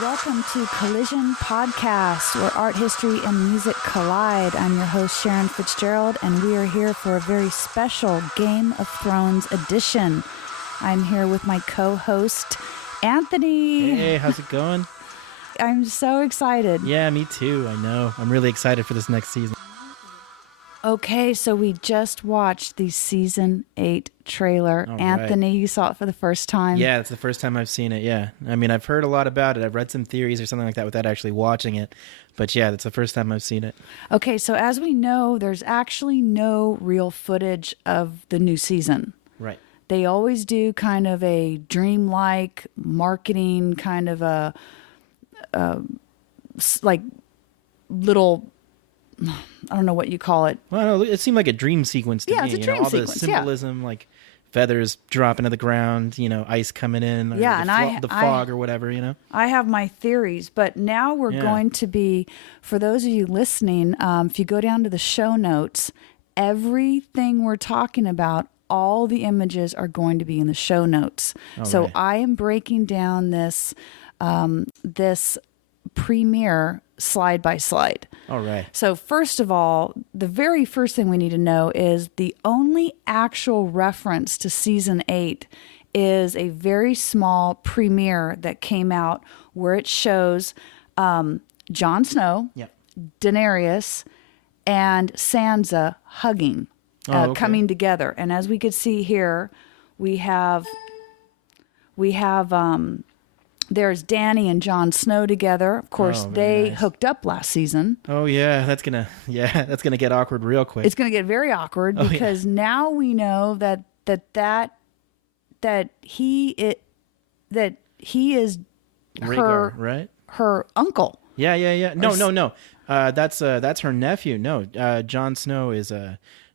Welcome to Collision Podcast, where art, history, and music collide. I'm your host, Sharon Fitzgerald, and we are here for a very special Game of Thrones edition. I'm here with my co-host, Anthony. Hey, how's it going? I'm so excited. Yeah, me too. I know. I'm really excited for this next season. Okay, so we just watched the Season 8 trailer. All Anthony, right. you saw it for the first time. Yeah, it's the first time I've seen it, yeah. I mean, I've heard a lot about it. I've read some theories or something like that without actually watching it. But yeah, that's the first time I've seen it. Okay, so as we know, there's actually no real footage of the new season. Right. They always do kind of a dreamlike marketing, kind of a like little, I don't know what you call it. Well, no, it seemed like a dream sequence to me. Yeah, it's a dream all sequence, the symbolism, like feathers dropping to the ground, ice coming in, or Yeah, the fog or whatever, I have my theories, but now we're going to be, for those of you listening, if you go down to the show notes, everything we're talking about, all the images are going to be in the show notes. So right. I am breaking down this premiere slide by slide. All right. So first of all, the very first thing we need to know is the only actual reference to season 8 is a very small premiere that came out where it shows Jon Snow, Yep. Daenerys, and Sansa hugging, coming together. And as we could see here, we have there's Dany and Jon Snow together. Of course, they nice. hooked up last season. Oh yeah, that's gonna get awkward real quick. It's going to get very awkward because now we know that he is Rhaegar, right? her uncle. Yeah. No. That's her nephew. No, Jon Snow is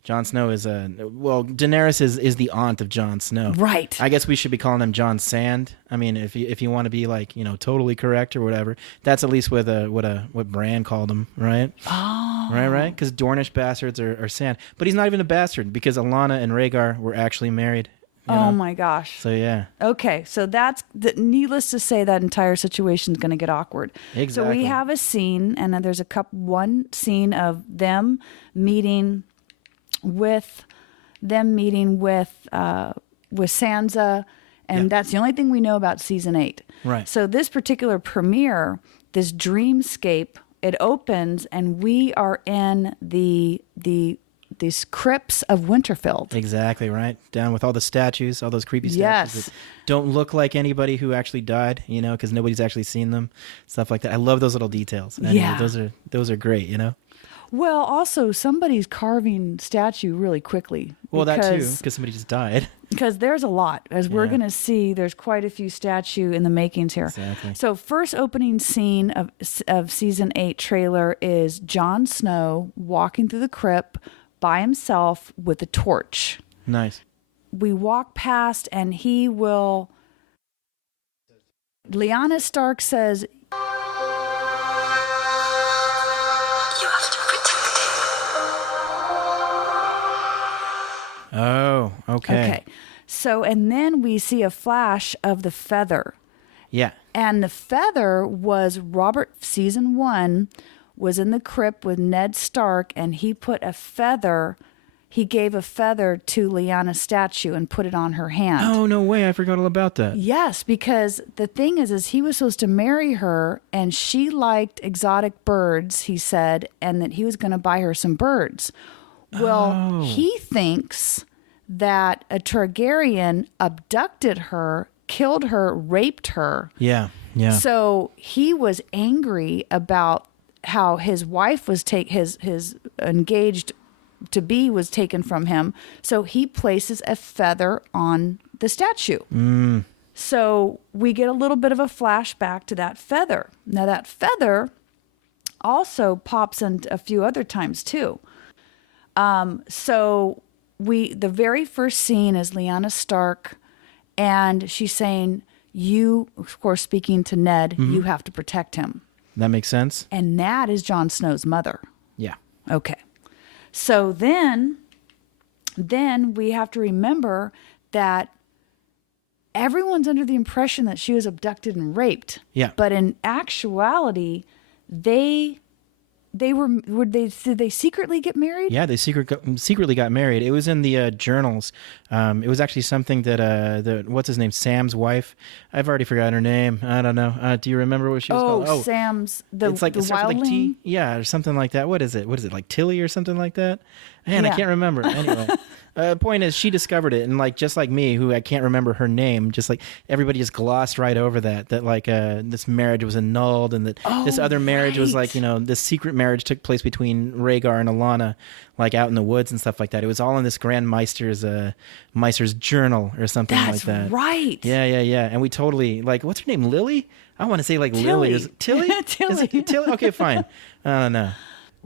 Daenerys is the aunt of Jon Snow. Right. I guess we should be calling him Jon Sand. I mean, if you want to be like, totally correct or whatever, that's at least what Bran called him, right? Oh. Right. Because Dornish bastards are Sand, but he's not even a bastard because Alanna and Rhaegar were actually married. Oh my gosh. So yeah. Okay, so needless to say, that entire situation is going to get awkward. Exactly. So we have a scene, and there's one scene of them meeting with Sansa, and that's the only thing we know about season 8. Right. So this particular premiere, this dreamscape, it opens, and we are in these crypts of Winterfell. Exactly, right? Down with all the statues, all those creepy statues Yes. that don't look like anybody who actually died, because nobody's actually seen them, stuff like that. I love those little details. Anyway, Yeah. those are great, Well, also, somebody's carving statue really quickly. Well, that too, because somebody just died. Because there's a lot. As we're going to see, there's quite a few statue in the makings here. Exactly. So first opening scene of season 8 trailer is Jon Snow walking through the crypt by himself with a torch. Nice. We walk past and Lyanna Stark says, You have to protect him. Oh, okay. So, and then we see a flash of the feather. Yeah. And the feather was Robert, season 1, was in the crypt with Ned Stark, and he gave a feather to Lyanna's statue and put it on her hand. Oh, no way. I forgot all about that. Yes, because the thing is he was supposed to marry her, and she liked exotic birds, he said, and that he was going to buy her some birds. Well, he thinks that a Targaryen abducted her, killed her, raped her. Yeah. So he was angry about how his wife was his engaged to be was taken from him. So he places a feather on the statue. So we get a little bit of a flashback to that feather. Now that feather also pops in a few other times too. So the very first scene is Lyanna Stark, and she's saying, you, of course, speaking to Ned, you have to protect him. That makes sense. And that is Jon Snow's mother. Yeah. Okay. So then we have to remember that everyone's under the impression that she was abducted and raped. Yeah. But in actuality, did they secretly get married? Yeah, they secretly got married. It was in the journals. It was actually something that what's his name, Sam's wife. I've already forgotten her name. I don't know. Do you remember what she was called? Oh, Sam's it's like the it starts with like T, wildling? yeah, or something like that. What is it? Like Tilly or something like that? Man, Yeah. I can't remember. Anyway, point is, she discovered it, and like just like me, who I can't remember her name, just like everybody just glossed right over that like this marriage was annulled, and that this other marriage was like, this secret marriage took place between Rhaegar and Alana, like out in the woods and stuff like that. It was all in this Grand Meister's journal or something like That's that. right. Yeah. And we totally, like, what's her name? Lily? I want to say like Lily. Is it Tilly? Tilly. Is it Tilly? Okay, fine. I don't know.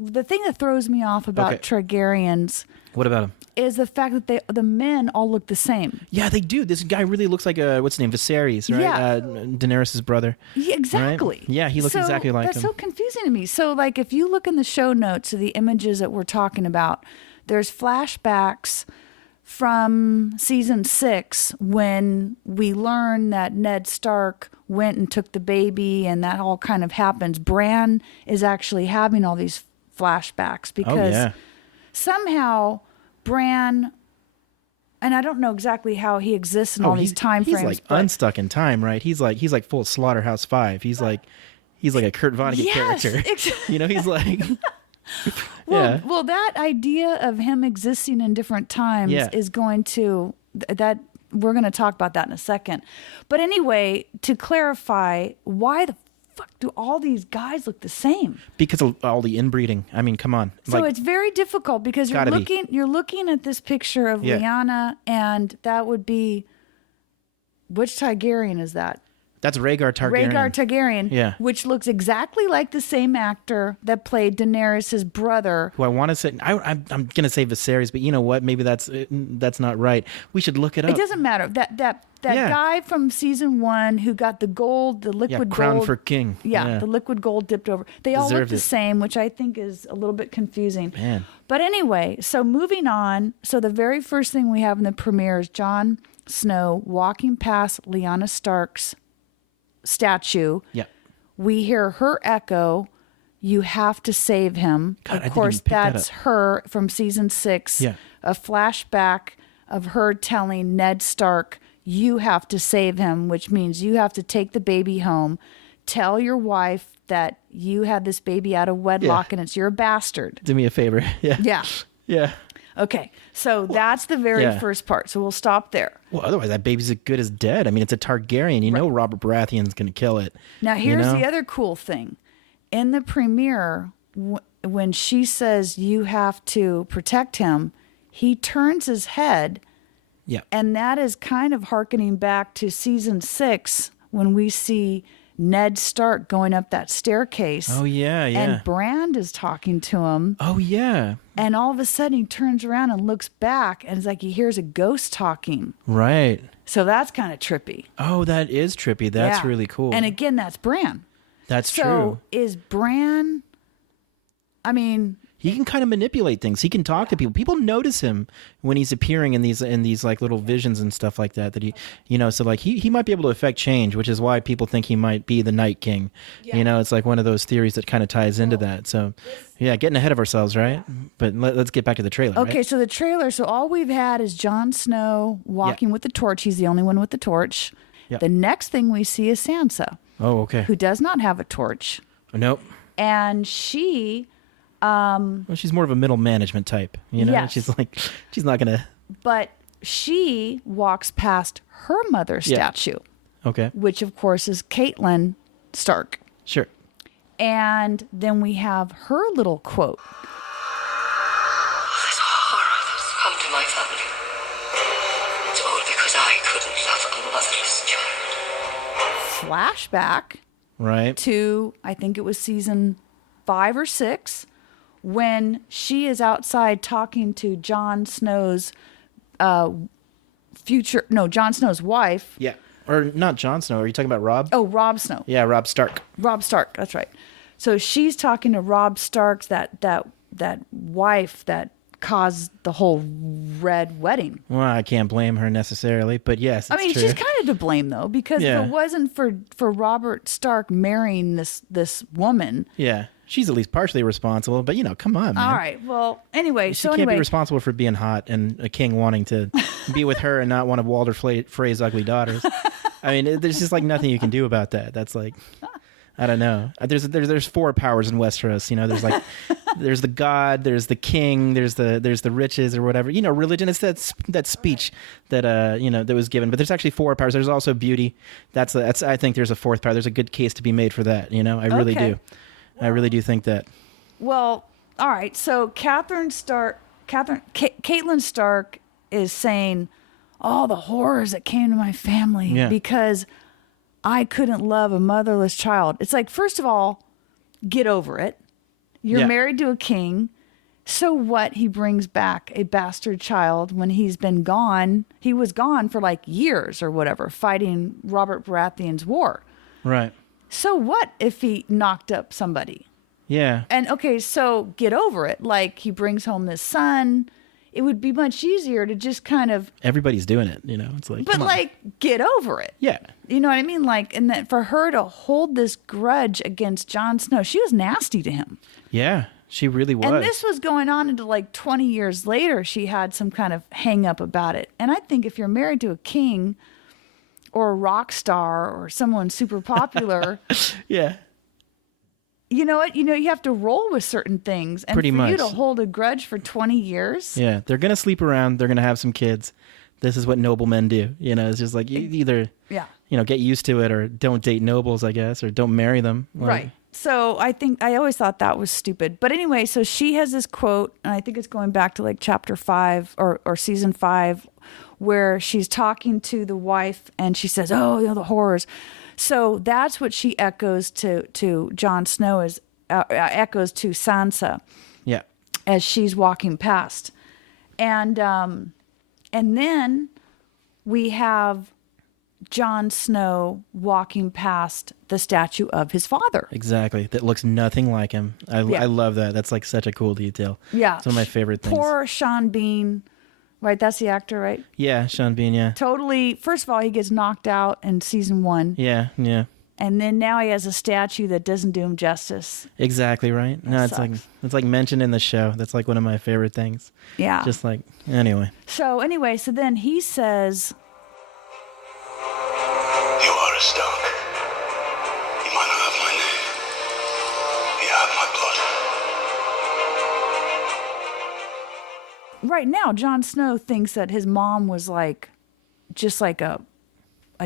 The thing that throws me off about Targaryens What about him? is the fact that the men all look the same. Yeah, they do. This guy really looks like what's his name? Viserys, right? Yeah. Daenerys' brother. Yeah, exactly. Right? Yeah, he looks exactly like him. That's so confusing to me. So, like, if you look in the show notes of the images that we're talking about, there's flashbacks from season 6 when we learn that Ned Stark went and took the baby, and that all kind of happens. Bran is actually having all these flashbacks because somehow Bran, and I don't know exactly how he exists in all these time frames. He's like but unstuck in time, right? He's like full Slaughterhouse-Five. He's like a Kurt Vonnegut character. He's like Well, that idea of him existing in different times is going to that we're going to talk about that in a second. But anyway, to clarify, why the fuck do all these guys look the same? Because of all the inbreeding. I mean, come on. So it's very difficult because you're looking at this picture of Lyanna, and that would be, which Targaryen is that? That's Rhaegar Targaryen. Rhaegar Targaryen, which looks exactly like the same actor that played Daenerys' brother. Who I want to say, I'm going to say Viserys, but you know what? Maybe that's not right. We should look it up. It doesn't matter. That guy from season 1 who got the liquid crown gold for king. The liquid gold dipped over. They all look Deserved the it. same, which I think is a little bit confusing. Man. But anyway, so moving on. So the very first thing we have in the premiere is Jon Snow walking past Lyanna Stark's statue. Yeah. We hear her echo, "You have to save him." God, I of didn't course, even pick that that's up. her from season 6. Yeah. A flashback of her telling Ned Stark, "You have to save him," which means you have to take the baby home. Tell your wife that you had this baby out of wedlock and it's your bastard. Do me a favor. Yeah. Yeah. Yeah. Okay. So that's the very first part. So we'll stop there. Well, otherwise that baby's as good as dead. I mean, it's a Targaryen. You know Robert Baratheon's going to kill it. Now, here's the other cool thing. In the premiere, when she says you have to protect him, he turns his head. Yeah. And that is kind of hearkening back to season 6 when we see Ned Stark going up that staircase. Oh, yeah. And Brand is talking to him. Oh, yeah. And all of a sudden he turns around and looks back and it's like he hears a ghost talking. Right. So that's kind of trippy. Oh, that is trippy. That's Yeah. really cool. And again, that's Bran. That's So true. is Bran, I mean, He can kind of manipulate things. He can talk to people. People notice him when he's appearing in these like little visions and stuff like that. That so like he might be able to affect change, which is why people think he might be the Night King. Yeah. It's like one of those theories that kind of ties into that. So, yeah, getting ahead of ourselves, right? But let's get back to the trailer. okay, right? so the trailer, so all we've had is Jon Snow walking with the torch. He's the only one with the torch. Yeah. The next thing we see is Sansa, Oh, okay. who does not have a torch. Nope. And she, Well, she's more of a middle management type. Yes. She's not gonna. but she walks past her mother's Yeah. statue, Okay. which of course is Catelyn Stark. Sure. And then we have her little quote. This horror that's come to my family. It's all because I couldn't love a motherless child. Flashback Right. to, I think it was season 5 or 6, when she is outside talking to Jon Snow's Jon Snow's wife. Yeah. Or not Jon Snow. Are you talking about Rob? Oh, Rob Snow. Yeah, Rob Stark. Rob Stark, that's right. So she's talking to Rob Stark's that wife that caused the whole red wedding. Well, I can't blame her necessarily, but yes, it's I mean, true. she's kind of to blame though, because if it wasn't for Robert Stark marrying this woman, yeah, she's at least partially responsible. But come on, man. All right. Well, anyway, She can't be responsible for being hot and a king wanting to be with her and not one of Walter Frey's ugly daughters. I mean, there's just like nothing you can do about that. That's like, I don't know. There's 4 powers in Westeros. There's like, there's the god, there's the king, there's the riches or whatever. Religion is that speech that that was given. But there's actually 4 powers. There's also beauty. That's I think there's a 4th power. There's a good case to be made for that. I really do. I really do think that. Well, all right. So Catelyn Stark is saying all the horrors that came to my family because I couldn't love a motherless child. It's like, first of all, get over it. You're married to a king. So what? He brings back a bastard child when he's been gone. He was gone for like years or whatever, fighting Robert Baratheon's war. Right. So what if he knocked up somebody? Yeah. And okay, so get over it. Like, he brings home this son. It would be much easier to just kind of... Everybody's doing it, It's like, but like, get over it. Yeah. You know what I mean? Like, and that for her to hold this grudge against Jon Snow, she was nasty to him. Yeah, she really was. And this was going on into like 20 years later. She had some kind of hang up about it. And I think if you're married to a king or a rock star or someone super popular... yeah. You know what? You have to roll with certain things. And Pretty for much. you to hold a grudge for 20 years. Yeah, they're going to sleep around. They're going to have some kids. This is what noblemen do. It's just like you either, get used to it or don't date nobles, I guess, or don't marry them. Right. So I always thought that was stupid. But anyway, so she has this quote, and I think it's going back to like chapter 5 or season 5, where she's talking to the wife and she says, oh, the horrors. So that's what she echoes to Jon Snow, echoes to Sansa. Yeah. As she's walking past. And then we have Jon Snow walking past the statue of his father. Exactly. That looks nothing like him. I love that. That's like such a cool detail. Yeah. It's one of my favorite things. Poor Sean Bean. Right, that's the actor, right? Yeah, Sean Bean, yeah. Totally. First of all, he gets knocked out in season 1. Yeah. And then now he has a statue that doesn't do him justice. Exactly right. No, it's like mentioned in the show. That's like one of my favorite things. Yeah. Just like, anyway. So then he says, you are a Stark. You might not have my name. You have my blood. right now, Jon Snow thinks that his mom was just like a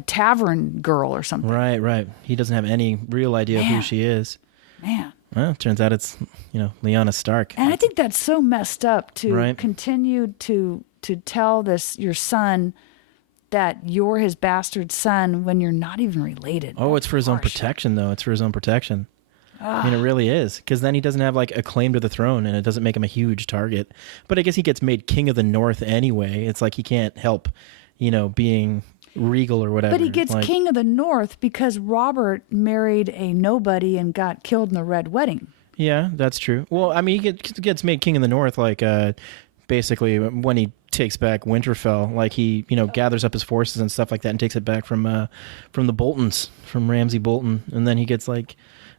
tavern girl or something. Right. He doesn't have any real idea of who she is. Man. Well, it turns out it's, Lyanna Stark. And I think that's so messed up to continue to tell your son that you're his bastard son when you're not even related. Oh, it's for his own protection, though. It's for his own protection. I mean, it really is. Because then he doesn't have, like, a claim to the throne, and it doesn't make him a huge target. But I guess he gets made king of the North anyway. It's like he can't help, being regal or whatever. But he gets king of the North because Robert married a nobody and got killed in the Red Wedding. Yeah, that's true. Well, I mean, he gets made king of the North, basically when he takes back Winterfell, like he gathers up his forces and stuff like that and takes it back from the Boltons, from Ramsay Bolton, and then he gets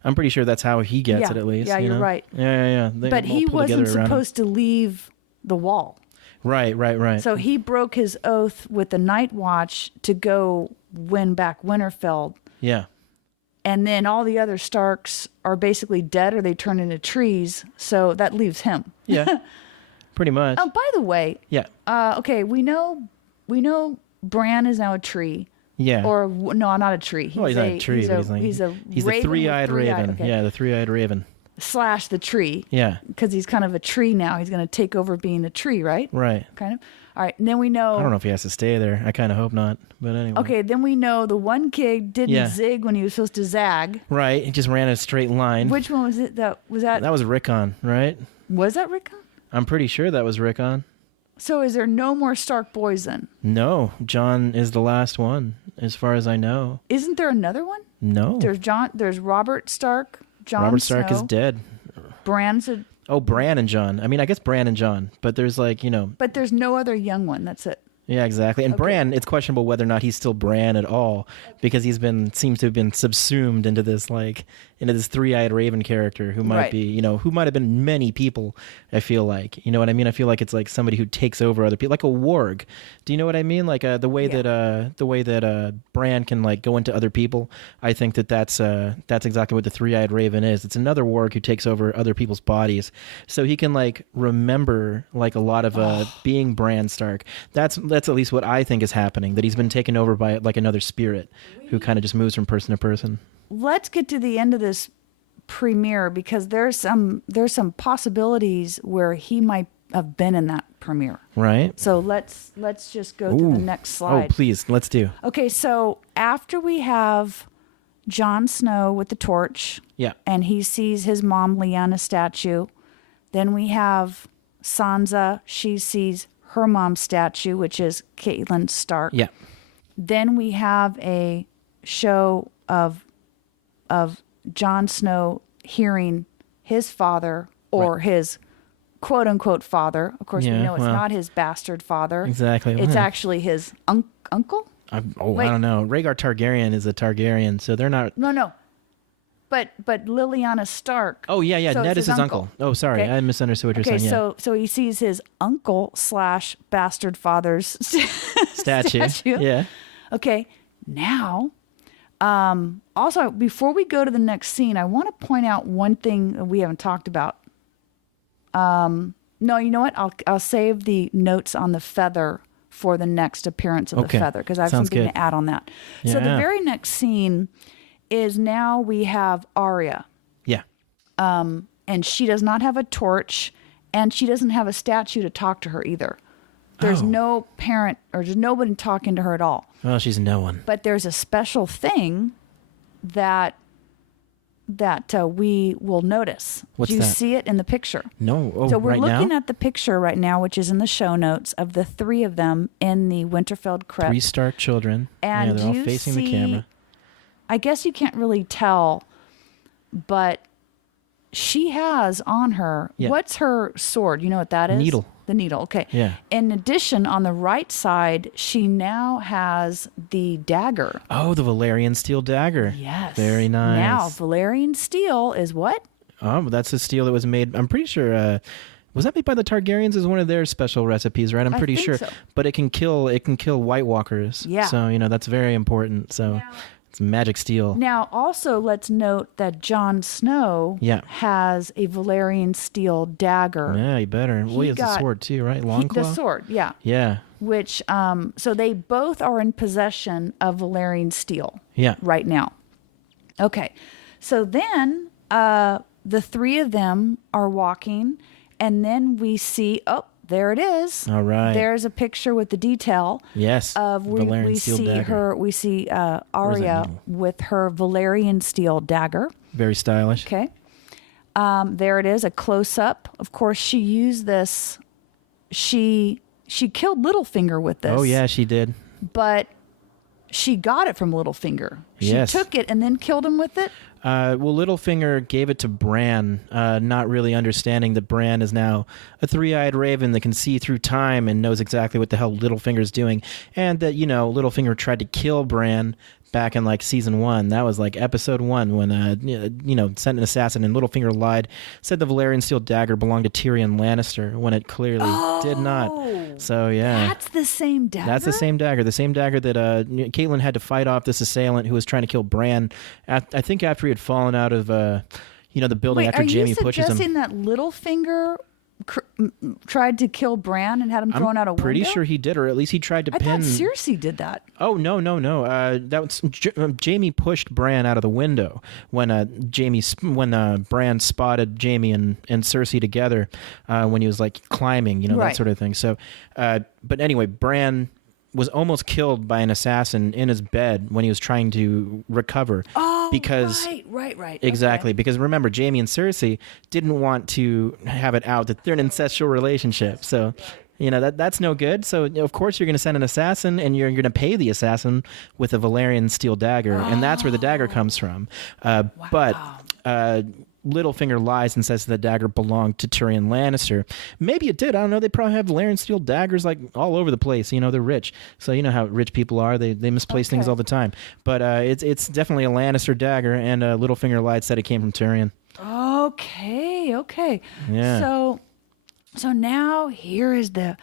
I'm pretty sure that's how he gets it at least. Yeah, you're right. Yeah. But he wasn't supposed to leave the wall. Right. So he broke his oath with the Night Watch to go win back Winterfell. Yeah. And then all the other Starks are basically dead or they turn into trees. So that leaves him. Yeah. Pretty much. Oh, by the way. Yeah. Okay, we know Bran is now a tree. Yeah. Or no, not a tree. He's not a tree. He's the raven three-eyed raven. Okay. Yeah, the three-eyed raven. / the tree. Yeah. Because he's kind of a tree now. He's going to take over being a tree, right? Right. Kind of. All right. And then we know. I don't know if he has to stay there. I kind of hope not. But anyway. Okay. Then we know the one kid didn't zig when he was supposed to zag. Right. He just ran a straight line. Which one was it? That was Rickon, right? Was that Rickon? I'm pretty sure that was Rickon. So is there no more Stark boys then? No. John is the last one, as far as I know. Isn't there another one? No. There's Robert Stark. Jon Robert Stark Snow. is dead. Bran's Oh, Bran and Jon. I mean, I guess Bran and Jon, but there's like, But there's no other young one. That's it. Yeah, exactly. And Bran, it's questionable whether or not he's still Bran at all, because seems to have been subsumed into this three-eyed raven character who might be, who might have been many people. I feel like, you know what I mean? I feel like it's like somebody who takes over other people, like a warg. Do you know what I mean? Like the way that Bran can like go into other people. I think that's exactly what the three-eyed raven is. It's another warg who takes over other people's bodies, so he can like remember like a lot of being Bran Stark. That's at least what I think is happening, that he's been taken over by like another spirit who kind of just moves from person to person. Let's get to the end of this premiere, because there's some possibilities where he might have been in that premiere. Right. So let's just go to the next slide. Oh, please, let's do. Okay, so after we have Jon Snow with the torch, and he sees his mom Lyanna statue, then we have Sansa. She sees her mom's statue, which is Catelyn Stark. Yeah. Then we have a show of Jon Snow hearing his father, or his quote unquote father. Of course, we know it's not his bastard father. Exactly. It's actually his uncle. I don't know. Rhaegar Targaryen is a Targaryen, so they're not. No. But Lyanna Stark. Oh yeah. So Ned is his uncle. Oh, sorry, okay. I misunderstood what you're saying. Yeah. So he sees his uncle / bastard father's statue. Yeah. Okay. Now, also before we go to the next scene, I want to point out one thing that we haven't talked about. No, you know what? I'll save the notes on the feather for the next appearance of the feather, because I have something to add on that. So the very next scene is now we have Arya. Yeah. And she does not have a torch, and she doesn't have a statue to talk to her either. There's no parent, or there's nobody talking to her at all. Well, she's no one. But there's a special thing that we will notice. What's Do you that? see it in the picture? No. Oh, so we're right looking now? at the picture right now, which is in the show notes, of the three of them in the Winterfell crypt. 3 Stark children. And they're all you facing see, the camera. I guess you can't really tell, but she has on her, what's her sword? You know what that is? Needle. The needle, okay. Yeah. In addition, on the right side, she now has the dagger. Oh, the Valyrian steel dagger. Yes. Very nice. Now, Valyrian steel is what? Oh, that's a steel that was made, I'm pretty sure, was that made by the Targaryens as one of their special recipes, right? I'm pretty sure. So. But it can kill White Walkers. Yeah. So, that's very important. So it's magic steel. Now, also, let's note that Jon Snow has a Valyrian steel dagger. Yeah, you better. Well, he has a sword too, right? Longclaw? The sword, yeah. Yeah. Which, so they both are in possession of Valyrian steel right now. Okay. So then the three of them are walking, and then we see, there it is. All right. There's a picture with the detail. Yes. Of we steel see dagger. her. We see Arya with her Valyrian steel dagger. Very stylish. Okay. There it is, a close up. Of course, she used this. She killed Littlefinger with this. Oh yeah, she did. But she got it from Littlefinger. She Yes. took it and then killed him with it. Well, Littlefinger gave it to Bran, not really understanding that Bran is now a three-eyed raven that can see through time and knows exactly what the hell Littlefinger's doing. And that, Littlefinger tried to kill Bran back in, like, season 1. That was, like, episode 1 when, sent an assassin, and Littlefinger lied, said the Valyrian steel dagger belonged to Tyrion Lannister when it clearly did not. So, yeah. That's the same dagger? That's the same dagger. The same dagger that Catelyn had to fight off this assailant who was trying to kill Bran. I think after he had fallen out of, the building after Jaime pushes him. Are you suggesting that Littlefinger tried to kill Bran and had him thrown out a window? I'm pretty sure he did, or at least he tried to pin. I thought Cersei did that. Oh, no. That was Jaime pushed Bran out of the window when Bran spotted Jaime and Cersei together when he was like climbing, that sort of thing. So, but anyway, Bran was almost killed by an assassin in his bed when he was trying to recover. Oh, because right. Exactly, Okay. because remember, Jaime and Cersei didn't want to have it out that they're an incestual relationship. So, that's no good. So, of course, you're going to send an assassin, and you're going to pay the assassin with a Valyrian steel dagger, and that's where the dagger comes from. But Littlefinger lies and says the dagger belonged to Tyrion Lannister. Maybe it did. I don't know. They probably have Laren's steel daggers like all over the place. You know, they're rich. So you know how rich people are. They misplace things all the time. But it's definitely a Lannister dagger, and Littlefinger lied, said it came from Tyrion. Okay. Yeah. So now here is the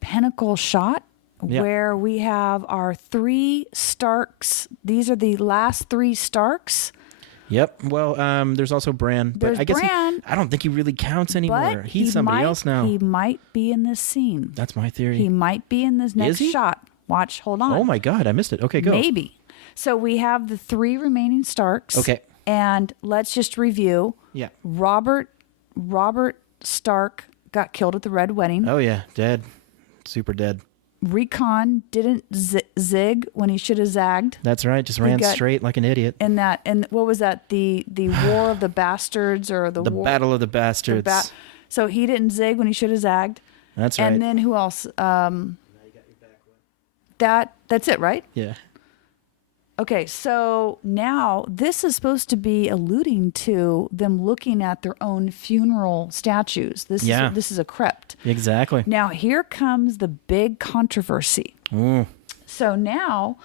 pinnacle shot where we have our 3 Starks. These are the last 3 Starks. Yep. Well, there's also Bran, but There's I guess Bran, I don't think he really counts anymore. But He's somebody else now. He might be in this scene. That's my theory. He might be in this next he? shot. Watch. Hold on. Oh my God, I missed it. Okay, go. Maybe. So we have the 3 remaining Starks. Okay. And let's just review. Yeah. Robert Stark got killed at the Red Wedding. Oh yeah, dead. Super dead. Rickon didn't zig when he should have zagged. That's right. Just ran straight like an idiot. And what was that? The War of the Bastards or the war, Battle of the Bastards. So he didn't zig when he should have zagged. That's right. And then who else? That's it, right? Yeah. Okay, so now this is supposed to be alluding to them looking at their own funeral statues. This is a crypt. Exactly. Now here comes the big controversy. Mm. So now,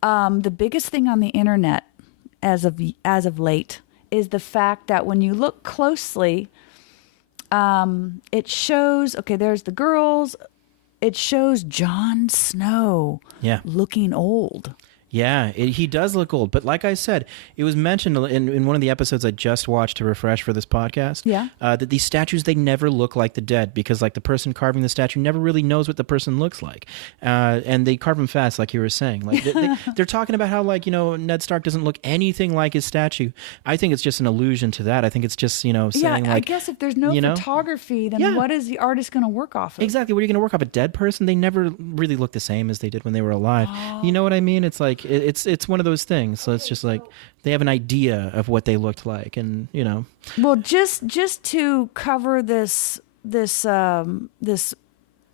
the biggest thing on the internet as of late is the fact that when you look closely, it shows. Okay, there's the girls. It shows Jon Snow. Looking old. Yeah, he does look old. But like I said, it was mentioned in one of the episodes I just watched to refresh for this podcast. Yeah. That these statues, they never look like the dead because like the person carving the statue never really knows what the person looks like. And they carve them fast, like you were saying. Like they're talking about how like, you know, Ned Stark doesn't look anything like his statue. I think it's just an allusion to that. I think it's just, you know, saying like... I guess if there's no photography, then what is the artist going to work off of? Exactly. What are you going to work off? A dead person? They never really look the same as they did when they were alive. You know what I mean? It's like... It's one of those things. So it's just like they have an idea of what they looked like, and you know. Well, just to cover this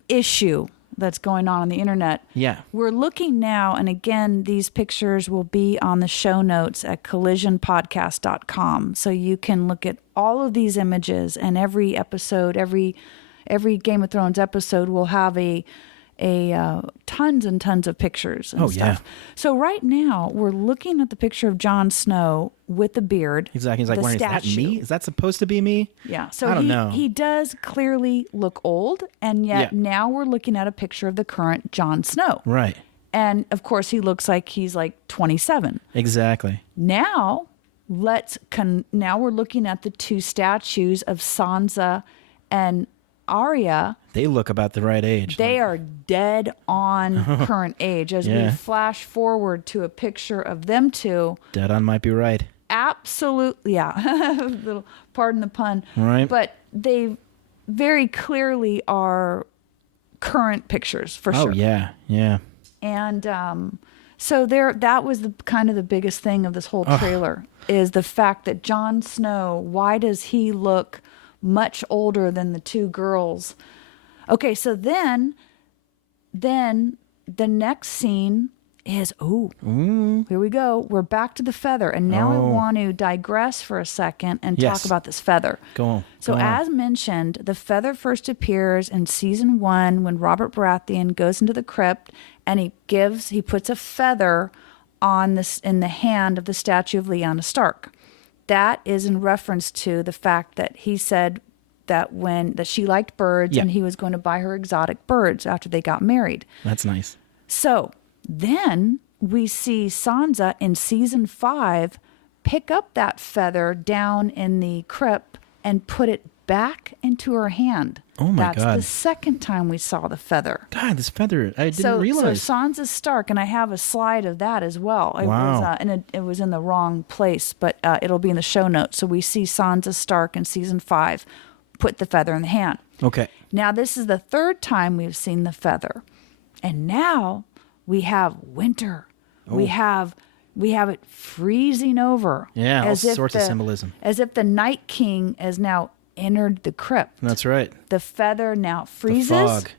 issue that's going on the internet. Yeah. We're looking now, and again, these pictures will be on the show notes at collisionpodcast.com. So you can look at all of these images, and every episode, every Game of Thrones episode will have a tons and tons of pictures and stuff. Yeah. So right now we're looking at the picture of Jon Snow with the beard. Exactly. He's like, is that me? Is that supposed to be me? Yeah. So I don't know. He does clearly look old, and yet now we're looking at a picture of the current Jon Snow. Right. And of course he looks like he's like 27. Exactly. Now now we're looking at the 2 statues of Sansa and Arya. They look about the right age. They are dead on current age. As we flash forward to a picture of them 2. Dead on might be right. Absolutely, yeah. Little, pardon the pun. Right. But they very clearly are current pictures for sure. Oh yeah, yeah. And so that was the kind of the biggest thing of this whole trailer is the fact that Jon Snow. Why does he look much older than the 2 girls? Okay, so then the next scene is here we go. We're back to the feather, and now I want to digress for a second and talk about this feather. Go on. So as mentioned, the feather first appears in season 1 when Robert Baratheon goes into the crypt and he puts a feather on this in the hand of the statue of Lyanna Stark. That is in reference to the fact that he said that she liked birds and he was going to buy her exotic birds after they got married. That's nice. So then we see Sansa in season 5 pick up that feather down in the crypt and put it back into her hand. Oh my God. That's the second time we saw the feather. God, this feather, I didn't realize. So Sansa Stark, and I have a slide of that as well. Wow. It was in the wrong place, but it'll be in the show notes. So we see Sansa Stark in season 5 put the feather in the hand. Okay. Now this is the 3rd time we've seen the feather. And now we have winter. We have it freezing over. Yeah, all sorts of symbolism. As if the Night King has now entered the crypt. That's right. The feather now freezes. The fog.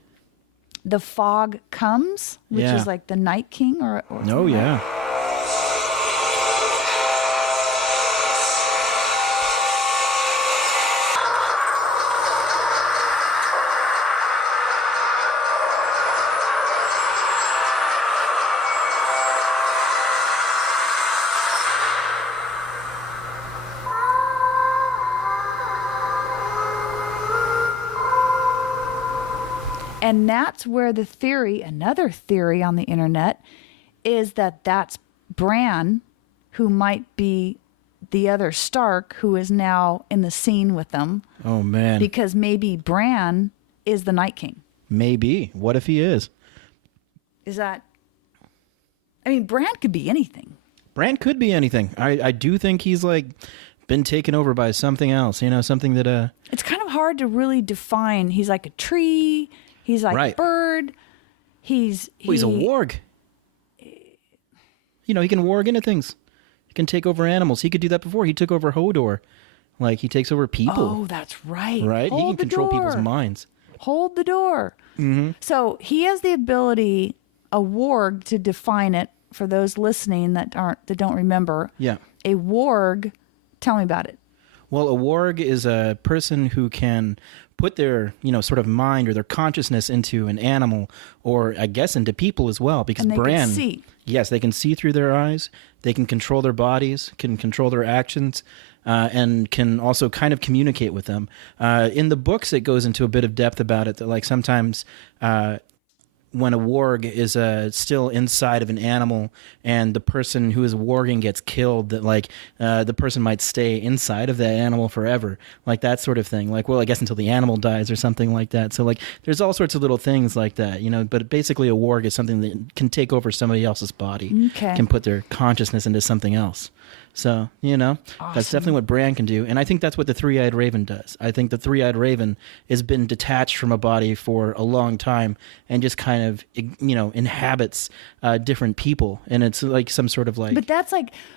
The fog comes, which is like the Night King or oh, yeah. And that's where another theory on the internet, is that that's Bran, who might be the other Stark, who is now in the scene with them. Oh, man. Because maybe Bran is the Night King. Maybe. What if he is? Is that... I mean, Bran could be anything. Bran could be anything. I do think he's like been taken over by something else, something that It's kind of hard to really define. He's like a tree, he's like a bird. He's a warg. He can warg into things. He can take over animals. He could do that before. He took over Hodor. Like, he takes over people. Oh, that's right. Right? He can control people's minds. Hold the door. Mm-hmm. So he has the ability, a warg, to define it for those listening that don't remember. Yeah. A warg, tell me about it. Well, a warg is a person who can put their, sort of mind or their consciousness into an animal, or I guess into people as well, because and they Bran, can see. Yes, they can see through their eyes. They can control their bodies, can control their actions, and can also kind of communicate with them. In the books, it goes into a bit of depth about it, that like sometimes when a warg is still inside of an animal and the person who is warging gets killed, that like the person might stay inside of that animal forever, like that sort of thing. Like, well, I guess until the animal dies or something like that. So like there's all sorts of little things like that, but basically a warg is something that can take over somebody else's body, can put their consciousness into something else. So, Awesome. That's definitely what Bran can do. And I think that's what the three-eyed raven does. I think the three-eyed raven has been detached from a body for a long time and just kind of, inhabits different people. And it's like some sort of like...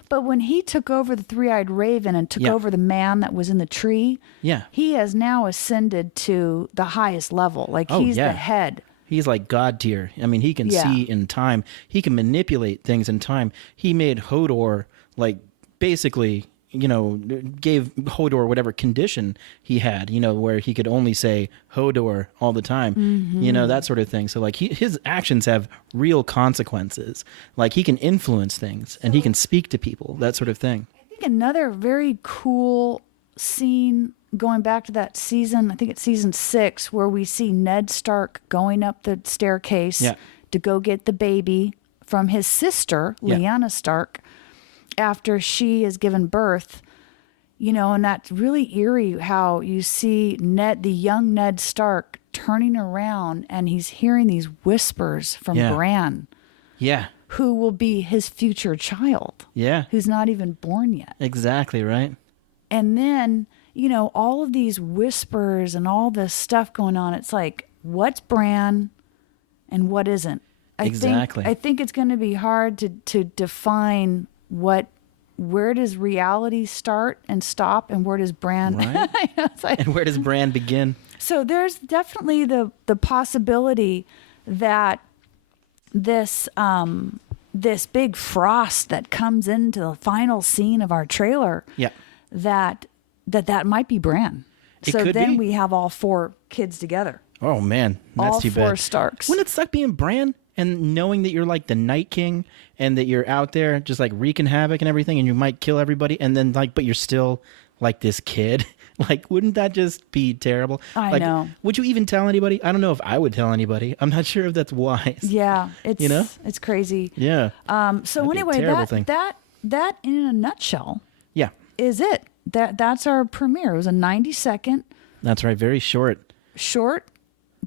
But when he took over the three-eyed raven and took over the man that was in the tree, he has now ascended to the highest level. Like, he's the head. He's like God tier. I mean, he can see in time. He can manipulate things in time. He made Hodor, like, basically, gave Hodor whatever condition he had, where he could only say Hodor all the time, that sort of thing. So like his actions have real consequences. Like he can influence things and he can speak to people, that sort of thing. I think another very cool scene going back to that season, I think it's season 6, where we see Ned Stark going up the staircase to go get the baby from his sister, Lyanna Stark, after she has given birth, and that's really eerie how you see the young Ned Stark turning around and he's hearing these whispers from Bran. Yeah. Who will be his future child. Yeah. Who's not even born yet. Exactly, right? And then, all of these whispers and all this stuff going on, it's like, what's Bran and what isn't? I think it's going to be hard to define where does reality start and stop, and where does Bran and where does Bran begin? So there's definitely the possibility that this big frost that comes into the final scene of our trailer, that might be Bran. We have all 4 kids together. Oh man, that's too bad. All 4 Starks. Wouldn't it suck being Bran and knowing that you're like the Night King and that you're out there just like wreaking havoc and everything, and you might kill everybody, and then but you're still like this kid? Like, wouldn't that just be terrible? I know. Would you even tell anybody? I don't know if I would tell anybody. I'm not sure if that's wise. Yeah, it's crazy. Yeah. So anyway, that in a nutshell, is it. That's our premiere. It was a 90-second. That's right. Very short,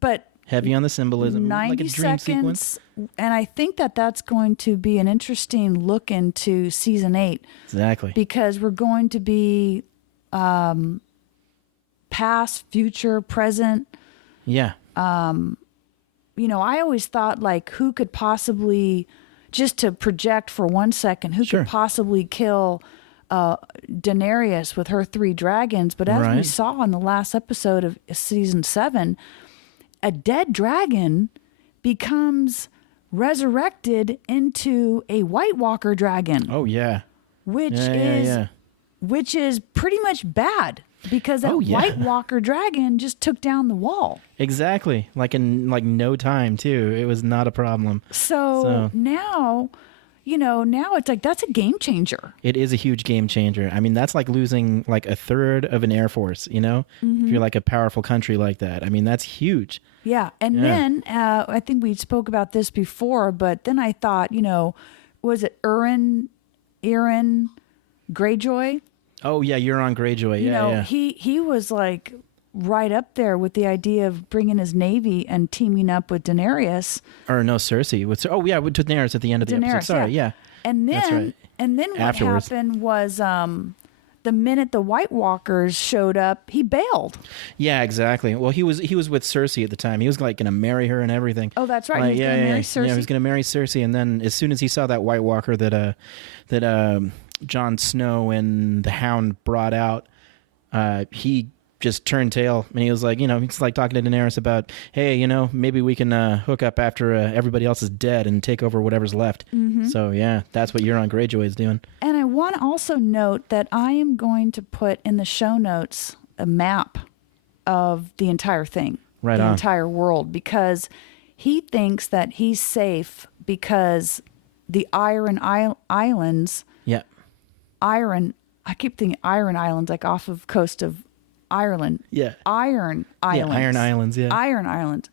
but heavy on the symbolism, 90 like a dream sequence, sequence. And I think that's going to be an interesting look into season 8. Exactly. Because we're going to be past, future, present. Yeah. I always thought, like, who could possibly, just to project for 1 second, who could possibly kill Daenerys with her 3 dragons? But as we saw in the last episode of season 7, a dead dragon becomes resurrected into a White Walker dragon. Oh yeah. Which is pretty much bad, because that White Walker dragon just took down the wall. Exactly. Like in no time too. It was not a problem. So now, now it's like that's a game changer. It is a huge game changer. I mean, that's like losing like a third of an air force, If you're like a powerful country like that. I mean, that's huge. Yeah. And then I think we spoke about this before, but then I thought, was it Aaron Greyjoy? Oh, yeah, Euron Greyjoy. Yeah. He was like right up there with the idea of bringing his navy and teaming up with Daenerys. Or no, Cersei. With Daenerys at the end of the episode. Sorry, yeah. And then, That's right. and then what Afterwards. happened was the minute the White Walkers showed up, he bailed. Yeah, exactly. Well, he was with Cersei at the time. He was like going to marry her and everything. Oh, that's right. Like, He was going to marry Cersei. Yeah, he was going to marry Cersei, and then as soon as he saw that White Walker that Jon Snow and the Hound brought out, he just turned tail, and he was like, he's like talking to Daenerys about, hey, maybe we can hook up after everybody else is dead and take over whatever's left. Mm-hmm. So yeah, that's what Euron Greyjoy is doing. And I want to also note that I am going to put in the show notes a map of the entire thing, the entire world, because he thinks that he's safe because the Iron Islands. Yeah. I keep thinking Iron Islands, like off of coast of Ireland. Yeah. Iron Islands. Yeah, Iron Islands, yeah. Iron Islands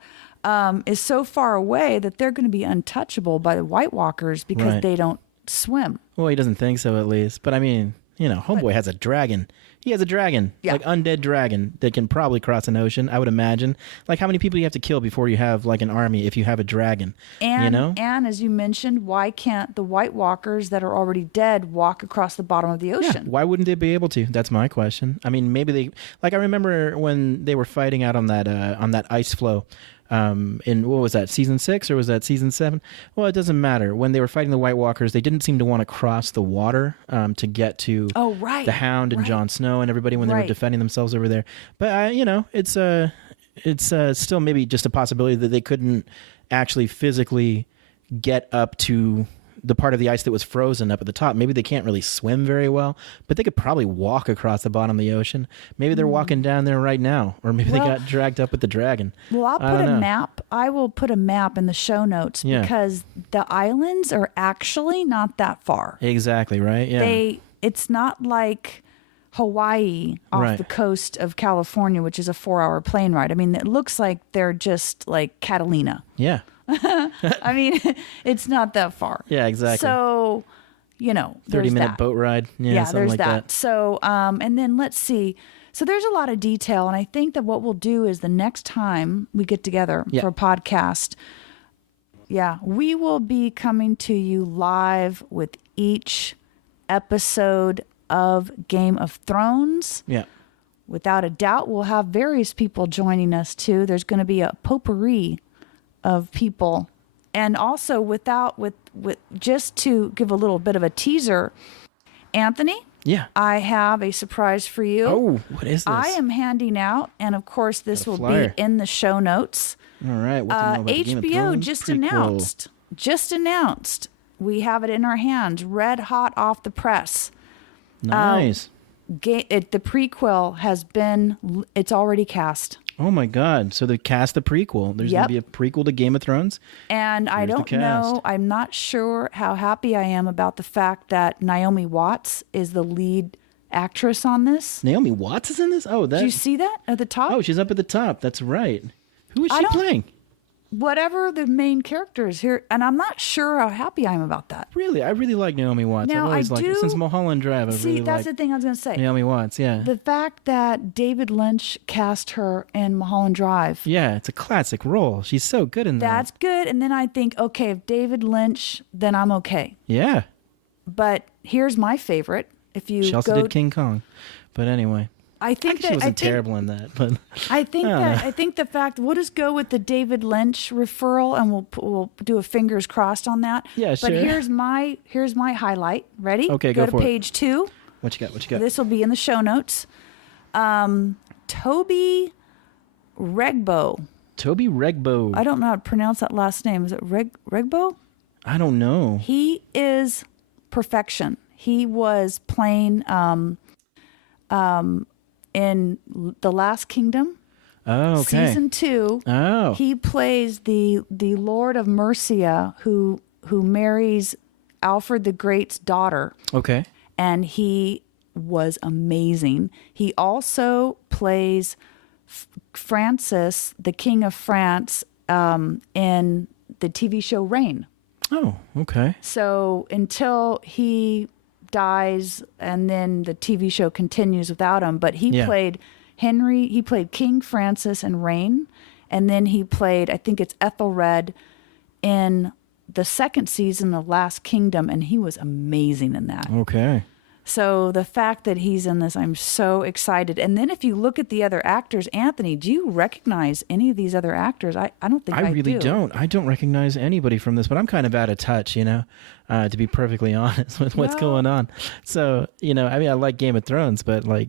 is so far away that they're going to be untouchable by the White Walkers because they don't swim. Well, he doesn't think so, at least. But I mean, Homeboy has a dragon. He has a dragon, like undead dragon that can probably cross an ocean, I would imagine. Like, how many people you have to kill before you have like an army if you have a dragon? And as you mentioned, why can't the White Walkers that are already dead walk across the bottom of the ocean? Yeah, why wouldn't they be able to? That's my question. I mean, maybe they, like, I remember when they were fighting out on that ice floe. In what was that, season 6 or was that season 7? Well, it doesn't matter. When they were fighting the White Walkers, they didn't seem to want to cross the water to get to the Hound and Jon Snow and everybody when they were defending themselves over there. But it's still maybe just a possibility that they couldn't actually physically get up to the part of the ice that was frozen up at the top. Maybe they can't really swim very well, but they could probably walk across the bottom of the ocean. Maybe they're walking down there right now, or maybe they got dragged up with the dragon. Well, I'll put a map. I will put a map in the show notes because the islands are actually not that far. Exactly, right? Yeah. It's not like Hawaii off the coast of California, which is a 4-hour plane ride. I mean, it looks like they're just like Catalina. Yeah. I mean, it's not that far. Yeah, exactly. So, 30-minute boat ride. Yeah, there's like that. So, and then let's see. So there's a lot of detail, and I think that what we'll do is the next time we get together for a podcast, we will be coming to you live with each episode of Game of Thrones. Yeah. Without a doubt, we'll have various people joining us too. There's going to be a potpourri of people, and also with just to give a little bit of a teaser, Anthony, I have a surprise for you. Oh, what is this? I am handing out, and of course this will be in the show notes. All right, what do you know about the Game of HBO Thrones just announced we have it in our hands, red hot off the press. Nice. The prequel it's already cast. Oh my God! So they cast the prequel. There's going to be a prequel to Game of Thrones. And I don't know. I'm not sure how happy I am about the fact that Naomi Watts is the lead actress on this. Naomi Watts is in this? Oh, did you see that at the top? Oh, she's up at the top. That's right. Who is she playing? Whatever the main character is here, and I'm not sure how happy I am about that. Really? I really like Naomi Watts. Now, I've always liked her. Since Mulholland Drive, that's the thing I was going to say. Naomi Watts, yeah. The fact that David Lynch cast her in Mulholland Drive. Yeah, it's a classic role. She's so good in that. That's good, and then I think, okay, if David Lynch, then I'm okay. Yeah. But here's my favorite. She also did King Kong. But anyway. I think she wasn't terrible in that, but I think the fact we'll just go with the David Lynch referral, and we'll do a fingers crossed on that. Yeah, sure. But here's my highlight. Ready? Okay, go to page 2. What you got? This will be in the show notes. Toby Regbo. Toby Regbo. I don't know how to pronounce that last name. Is it Regbo? I don't know. He is perfection. He was playing in The Last Kingdom. Oh, okay. Season 2. Oh. He plays the Lord of Mercia who marries Alfred the Great's daughter. Okay. And he was amazing. He also plays Francis, the King of France, in the TV show Reign. Oh, okay. So until he dies, and then the TV show continues without him, but he played Henry, he played King Francis in Reign, and then he played, I think it's Ethelred in the second season of Last Kingdom, and he was amazing in that. Okay. So the fact that he's in this, I'm so excited. And then if you look at the other actors, Anthony, do you recognize any of these other actors? I don't think I really do. don't. I don't recognize anybody from this, but I'm kind of out of touch, to be perfectly honest with what's going on. So, I like Game of Thrones, but I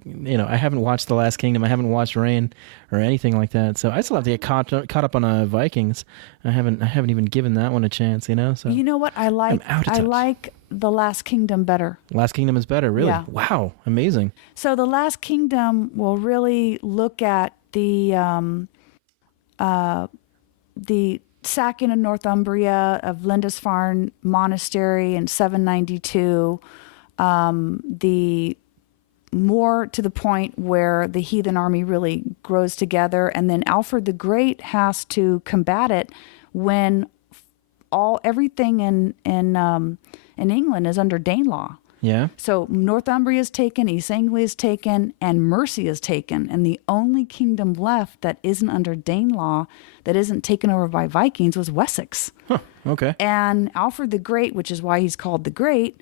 haven't watched The Last Kingdom. I haven't watched Reign or anything like that. So I still have to get caught up on Vikings. I haven't even given that one a chance, So you know what? I like The Last Kingdom better. Last Kingdom is better, really? Yeah. Wow, amazing. So The Last Kingdom will really look at the sacking of Northumbria, of Lindisfarne Monastery in 792, the more to the point where the heathen army really grows together, and then Alfred the Great has to combat it when everything in England is under Danelaw. Yeah. So Northumbria is taken, East Anglia is taken, and Mercia is taken. And the only kingdom left that isn't under Danelaw, that isn't taken over by Vikings, was Wessex. Huh. Okay. And Alfred the Great, which is why he's called the Great,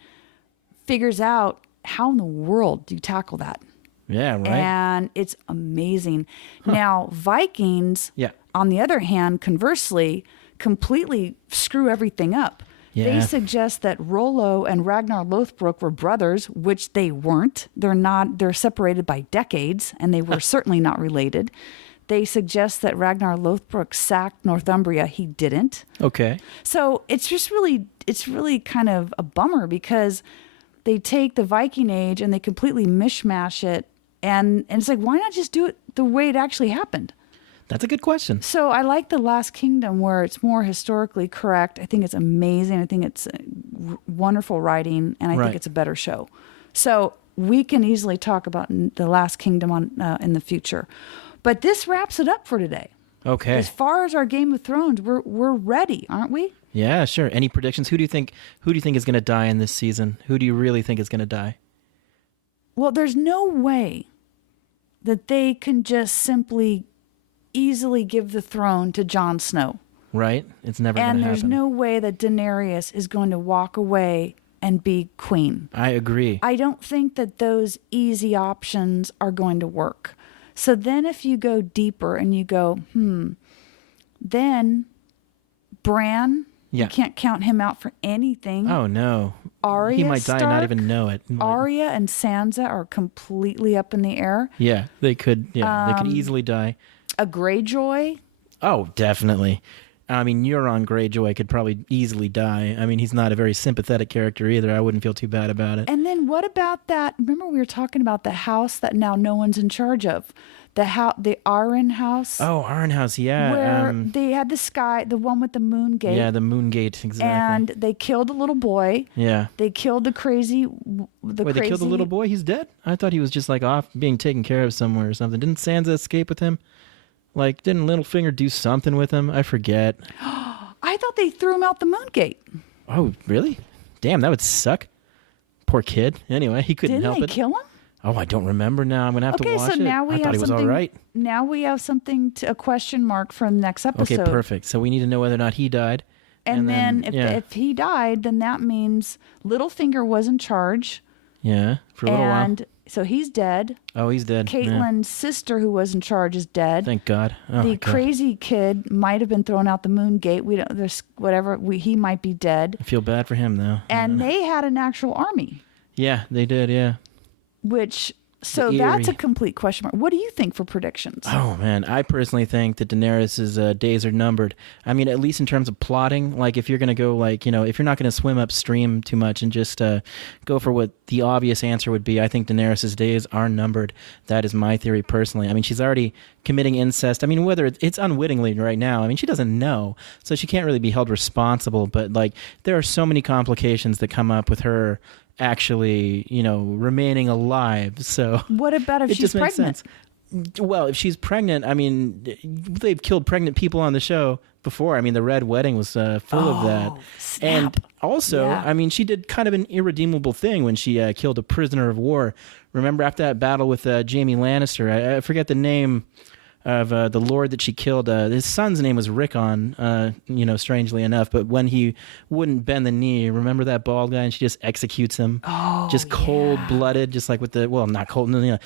figures out how in the world do you tackle that? Yeah, right. And it's amazing. Now, Vikings, on the other hand, conversely, completely screw everything up. Yeah. They suggest that Rollo and Ragnar Lothbrok were brothers, which they weren't. They're separated by decades, and they were certainly not related. They suggest that Ragnar Lothbrok sacked Northumbria. He didn't. Okay. So it's really kind of a bummer, because they take the Viking Age and they completely mishmash it. And it's like, why not just do it the way it actually happened? That's a good question. So I like The Last Kingdom, where it's more historically correct. I think it's amazing. I think it's wonderful writing, and I think it's a better show. So we can easily talk about The Last Kingdom in the future. But this wraps it up for today. Okay. As far as our Game of Thrones, we're ready, aren't we? Yeah, sure. Any predictions? Who do you think is going to die in this season? Who do you really think is going to die? Well, there's no way that they can just simply easily give the throne to Jon Snow. Right? It's never going to happen. And there's no way that Daenerys is going to walk away and be queen. I agree. I don't think that those easy options are going to work. So then if you go deeper and you go, then Bran, you can't count him out for anything. Oh, no. Arya he might die and not Stark, even know it. Arya and Sansa are completely up in the air. Yeah, they could. Yeah, they could easily die. A Greyjoy. Oh, definitely. I mean, Euron Greyjoy could probably easily die. I mean, he's not a very sympathetic character either. I wouldn't feel too bad about it. And then what about that? Remember we were talking about the house that now no one's in charge of. The Arryn house. Oh, Arryn house, yeah. Where they had the one with the moon gate. Yeah, the moon gate, exactly. And they killed a little boy. Yeah. They killed the crazy. They killed the little boy? He's dead? I thought he was just off being taken care of somewhere or something. Didn't Sansa escape with him? Didn't Littlefinger do something with him? I forget. I thought they threw him out the moon gate. Oh, really? Damn, that would suck. Poor kid. Anyway, he couldn't help it. Didn't they kill him? Oh, I don't remember now. I'm going to have to watch it. Okay, so now we I thought he was all right. Now we have something a question mark for the next episode. Okay, perfect. So we need to know whether or not he died. And then if he died, then that means Littlefinger was in charge. Yeah, for a little while. And so he's dead. Oh, he's dead. Caitlyn's sister, who was in charge, is dead. Thank God. Oh, the crazy kid might have been thrown out the moon gate. We don't. There's whatever. He might be dead. I feel bad for him though. And they had an actual army. Yeah, they did. Yeah. Which So that's a complete question mark. What do you think for predictions? Oh, man. I personally think that Daenerys' days are numbered. I mean, at least in terms of plotting, like if you're going to go like, if you're not going to swim upstream too much and just go for what the obvious answer would be, I think Daenerys' days are numbered. That is my theory personally. I mean, she's already committing incest. I mean, whether it's unwittingly right now, I mean, she doesn't know, so she can't really be held responsible. But like, there are so many complications that come up with her actually, remaining alive. So what about if she's pregnant? Well, if she's pregnant, I mean, they've killed pregnant people on the show before. I mean, the Red Wedding was full of that. Snap. And also, I mean, she did kind of an irredeemable thing when she killed a prisoner of war. Remember after that battle with Jaime Lannister? I forget the name of the lord that she killed. His son's name was Rickon, strangely enough. But when he wouldn't bend the knee, remember that bald guy? And she just executes him. Oh, just cold-blooded, just like with the, well, not cold, no,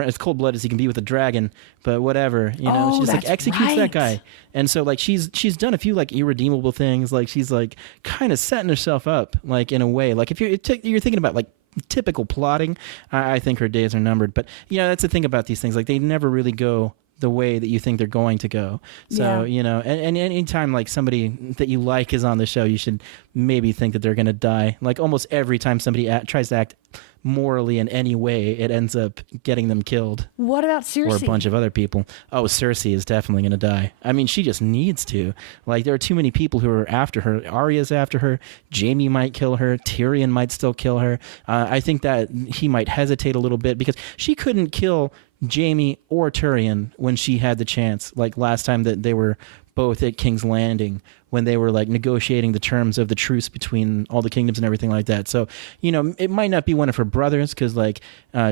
as cold-blooded as he can be with a dragon, but whatever. She just like executes that guy. And so like she's done a few like irredeemable things. Like she's like kind of setting herself up like in a way. Like if you're thinking about like typical plotting, I think her days are numbered. But that's the thing about these things. Like they never really go the way that you think they're going to go. So, and anytime like somebody that you like is on the show, you should maybe think that they're going to die. Like almost every time somebody tries to act morally in any way, it ends up getting them killed. What about Cersei? Or a bunch of other people. Oh, Cersei is definitely going to die. I mean, she just needs to. Like, there are too many people who are after her. Arya's after her. Jaime might kill her. Tyrion might still kill her. I think that he might hesitate a little bit because she couldn't kill Jaime or Tyrion when she had the chance, like last time that they were both at King's Landing when they were like negotiating the terms of the truce between all the kingdoms and everything like that. So, it might not be one of her brothers because like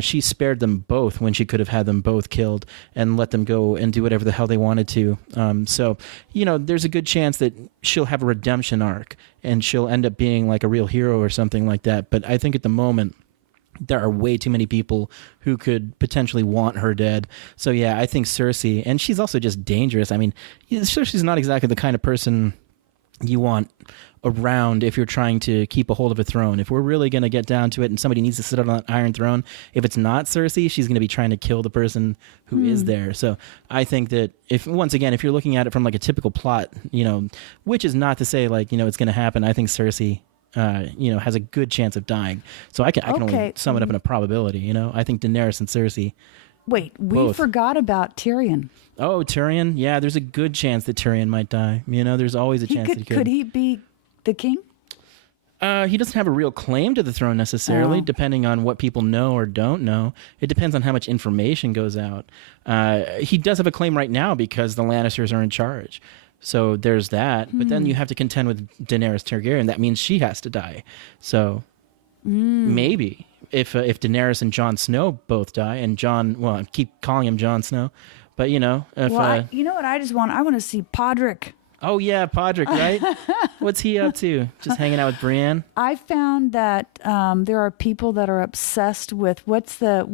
she spared them both when she could have had them both killed and let them go and do whatever the hell they wanted to. So, there's a good chance that she'll have a redemption arc and she'll end up being like a real hero or something like that. But I think at the moment, there are way too many people who could potentially want her dead. So yeah, I think Cersei, and she's also just dangerous. I mean, Cersei's not exactly the kind of person you want around if you're trying to keep a hold of a throne. If we're really going to get down to it and somebody needs to sit on an Iron Throne, if it's not Cersei, she's going to be trying to kill the person who is there. So I think that if you're looking at it from like a typical plot, which is not to say like, it's going to happen, I think Cersei has a good chance of dying. So I can only sum it up in a probability, I think Daenerys and Cersei. Wait, we forgot about Tyrion. Oh, Tyrion? Yeah, there's a good chance that Tyrion might die. There's always a chance that he could. Could he be the king? He doesn't have a real claim to the throne necessarily, depending on what people know or don't know. It depends on how much information goes out. He does have a claim right now because the Lannisters are in charge. So there's that. But then you have to contend with Daenerys Targaryen. That means she has to die. So maybe if Daenerys and Jon Snow both die, and I keep calling him Jon Snow, but you know what I just want? I want to see Podrick. Oh yeah, Podrick, right? What's he up to? Just hanging out with Brienne? I found that there are people that are obsessed with what's the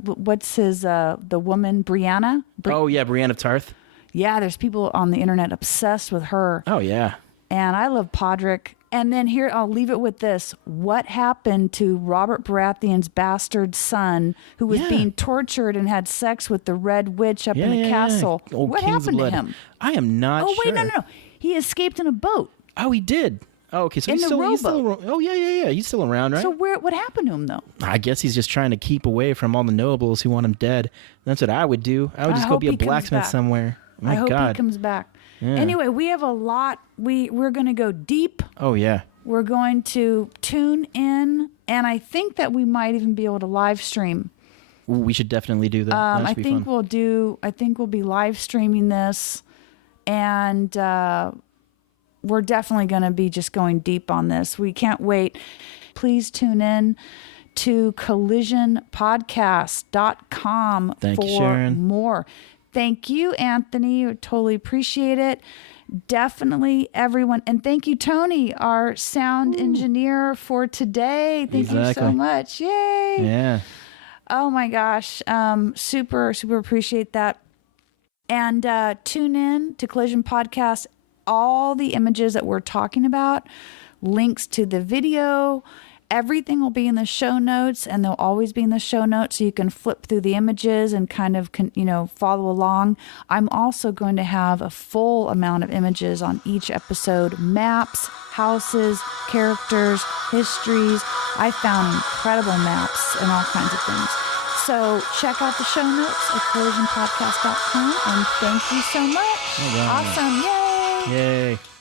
woman Brianna? Oh yeah, Brienne of Tarth. Yeah, there's people on the internet obsessed with her. Oh yeah. And I love Podrick. And then here, I'll leave it with this. What happened to Robert Baratheon's bastard son who was being tortured and had sex with the Red Witch up in the castle? Old what King's happened blood. to him? I am not sure. Oh, wait, no. He escaped in a boat. Oh, he did? Oh, okay. So he's still oh, yeah. He's still around, right? So what happened to him, though? I guess he's just trying to keep away from all the nobles who want him dead. That's what I would do. I would just go be a blacksmith somewhere. I hope he comes back. Yeah. Anyway, we have a lot. We're going to go deep. Oh, yeah. We're going to tune in, and I think that we might even be able to live stream. We should definitely do that. I think we'll be live streaming this, and we're definitely going to be just going deep on this. We can't wait. Please tune in to collisionpodcast.com for more. Thank you, Anthony. I totally appreciate it. Definitely everyone. And thank you, Tony, our sound engineer for today. Thank you so much. Yay. Yeah. Oh my gosh. Super, super appreciate that. And tune in to Collision Podcast. All the images that we're talking about, links to the video, everything will be in the show notes, and they'll always be in the show notes, so you can flip through the images and kind of follow along. I'm also going to have a full amount of images on each episode, maps, houses, characters, histories. I found incredible maps and all kinds of things. So check out the show notes at collisionpodcast.com, and thank you so much. All right. Awesome. Yay. Yay.